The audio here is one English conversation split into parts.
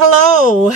Hello,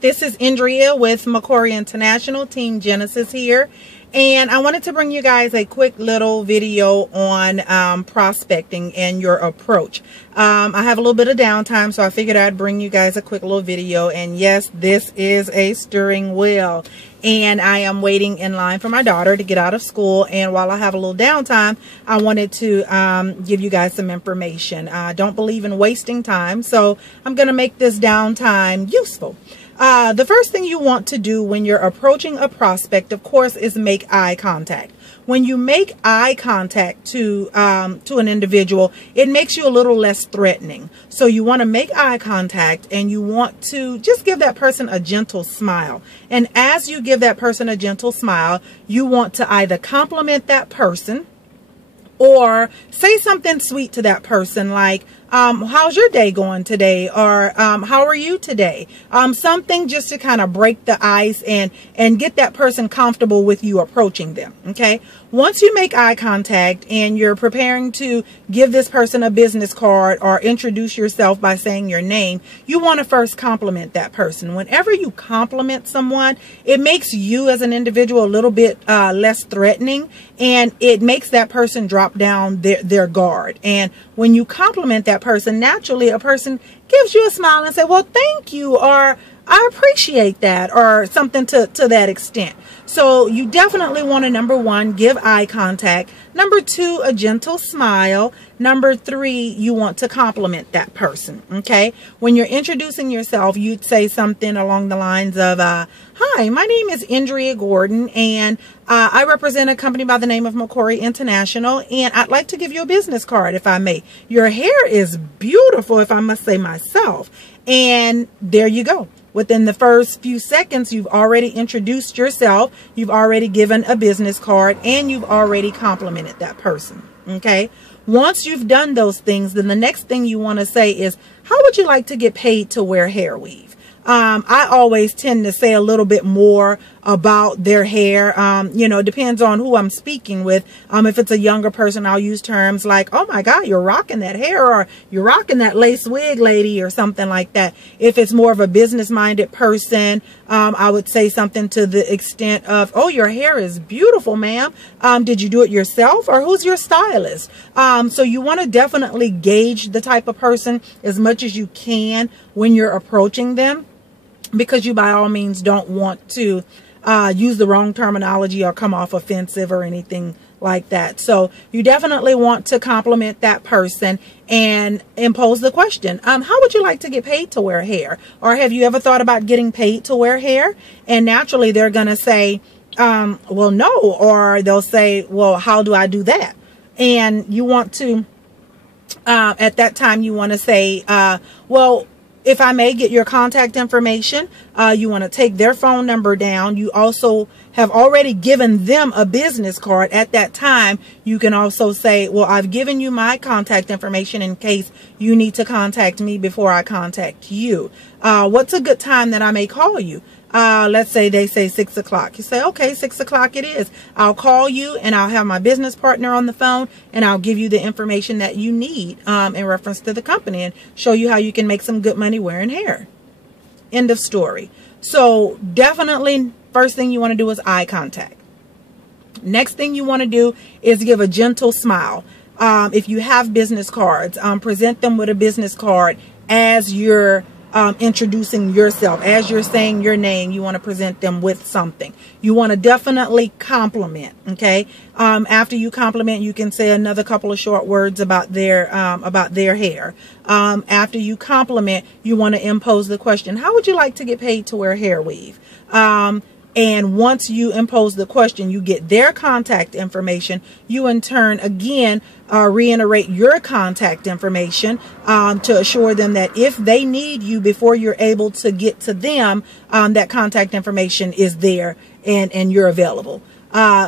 this is Andrea with Micore International, Team Genesis here. And I wanted to bring you guys a quick little video on prospecting and your approach. I have a little bit of downtime, so I figured I'd bring you guys a quick little video. And yes, this is a steering wheel. And I am waiting in line for my daughter to get out of school. And while I have a little downtime, I wanted to give you guys some information. I don't believe in wasting time, so I'm going to make this downtime useful. The first thing you want to do when you're approaching a prospect, of course, is make eye contact. When you make eye contact to an individual, it makes you a little less threatening. So you want to make eye contact and you want to just give that person a gentle smile. And as you give that person a gentle smile, you want to either compliment that person or say something sweet to that person like, how's your day going today? Or how are you today? Something just to kind of break the ice and get that person comfortable with you approaching them. Okay. Once you make eye contact and you're preparing to give this person a business card or introduce yourself by saying your name, you want to first compliment that person. Whenever you compliment someone, it makes you as an individual a little bit less threatening, and it makes that person drop down their guard. And when you compliment that person, naturally a person gives you a smile and say, well, thank you, or I appreciate that, or something to that extent. So you definitely want to, number one, give eye contact. Number two, a gentle smile. Number three, you want to compliment that person. Okay. When you're introducing yourself, you'd say something along the lines of, hi, my name is Andrea Gordon, and I represent a company by the name of Micore International, and I'd like to give you a business card, if I may. Your hair is beautiful, if I must say myself. And there you go. Within the first few seconds, you've already introduced yourself, you've already given a business card, and you've already complimented that person. Okay. Once you've done those things, then the next thing you want to say is, how would you like to get paid to wear hair weave? I always tend to say a little bit more about their hair. You know, it depends on who I'm speaking with. If it's a younger person, I'll use terms like, oh my God, you're rocking that hair, or you're rocking that lace wig, lady, or something like that. If it's more of a business-minded person, I would say something to the extent of, oh, your hair is beautiful, ma'am. Did you do it yourself, or who's your stylist? So you want to definitely gauge the type of person as much as you can when you're approaching them, because you by all means don't want to use the wrong terminology or come off offensive or anything like that. So you definitely want to compliment that person and impose the question, how would you like to get paid to wear hair? Or have you ever thought about getting paid to wear hair? And naturally they're going to say, well, no. Or they'll say, well, how do I do that? And you want to, at that time, you want to say, well, if I may get your contact information, you want to take their phone number down. You also have already given them a business card. At that time, you can also say, well, I've given you my contact information in case you need to contact me before I contact you. What's a good time that I may call you? Let's say they say 6 o'clock. You say, okay, 6 o'clock it is. I'll call you and I'll have my business partner on the phone and I'll give you the information that you need in reference to the company and show you how you can make some good money wearing hair. End of story. So definitely first thing you want to do is eye contact. Next thing you want to do is give a gentle smile. If you have business cards, present them with a business card as you're introducing yourself. As you're saying your name, you want to present them with something. You want to definitely compliment. Okay. After you compliment, you can say another couple of short words about their hair. After you compliment, you want to impose the question, how would you like to get paid to wear hair weave? And once you impose the question, you get their contact information. You in turn, again, reiterate your contact information to assure them that if they need you before you're able to get to them, that contact information is there and you're available.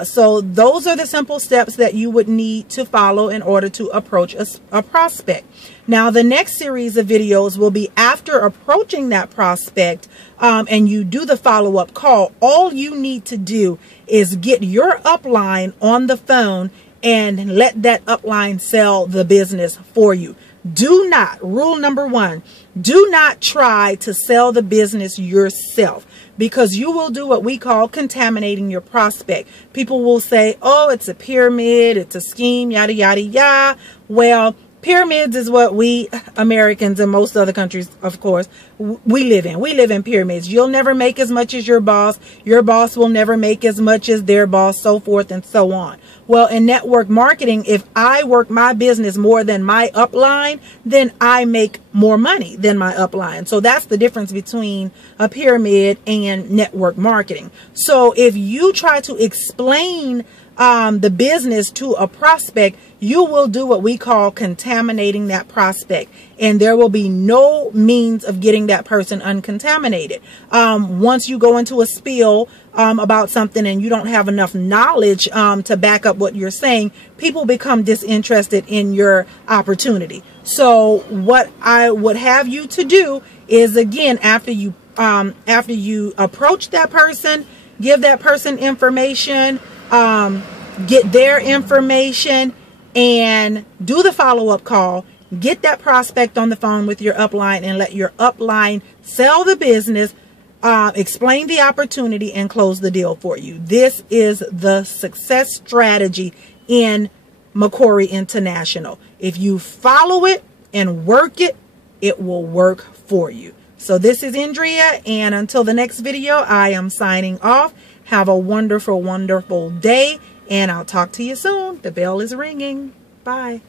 So those are the simple steps that you would need to follow in order to approach a prospect. Now, the next series of videos will be after approaching that prospect and you do the follow-up call. All you need to do is get your upline on the phone and let that upline sell the business for you. Do not, rule number one, do not try to sell the business yourself, because you will do what we call contaminating your prospect. People will say, oh, it's a pyramid, it's a scheme, yada, yada, yada. Well, pyramids is what we Americans and most other countries, of course, we live in. We live in pyramids. You'll never make as much as your boss. Your boss will never make as much as their boss, so forth and so on. Well, in network marketing, if I work my business more than my upline, then I make more money than my upline. So that's the difference between a pyramid and network marketing. So if you try to explain the business to a prospect, you will do what we call contaminating that prospect, and there will be no means of getting that person uncontaminated. Once you go into a spiel about something and you don't have enough knowledge to back up what you're saying, people become disinterested in your opportunity. So what I would have you to do is, again, after you approach that person, give that person information, get their information, and do the follow-up call. Get that prospect on the phone with your upline and let your upline sell the business, explain the opportunity, and close the deal for you. This is the success strategy in Micore International. If you follow it and work it, it will work for you. So this is Andrea, and until the next video, I am signing off. Have a wonderful, wonderful day, and I'll talk to you soon. The bell is ringing. Bye.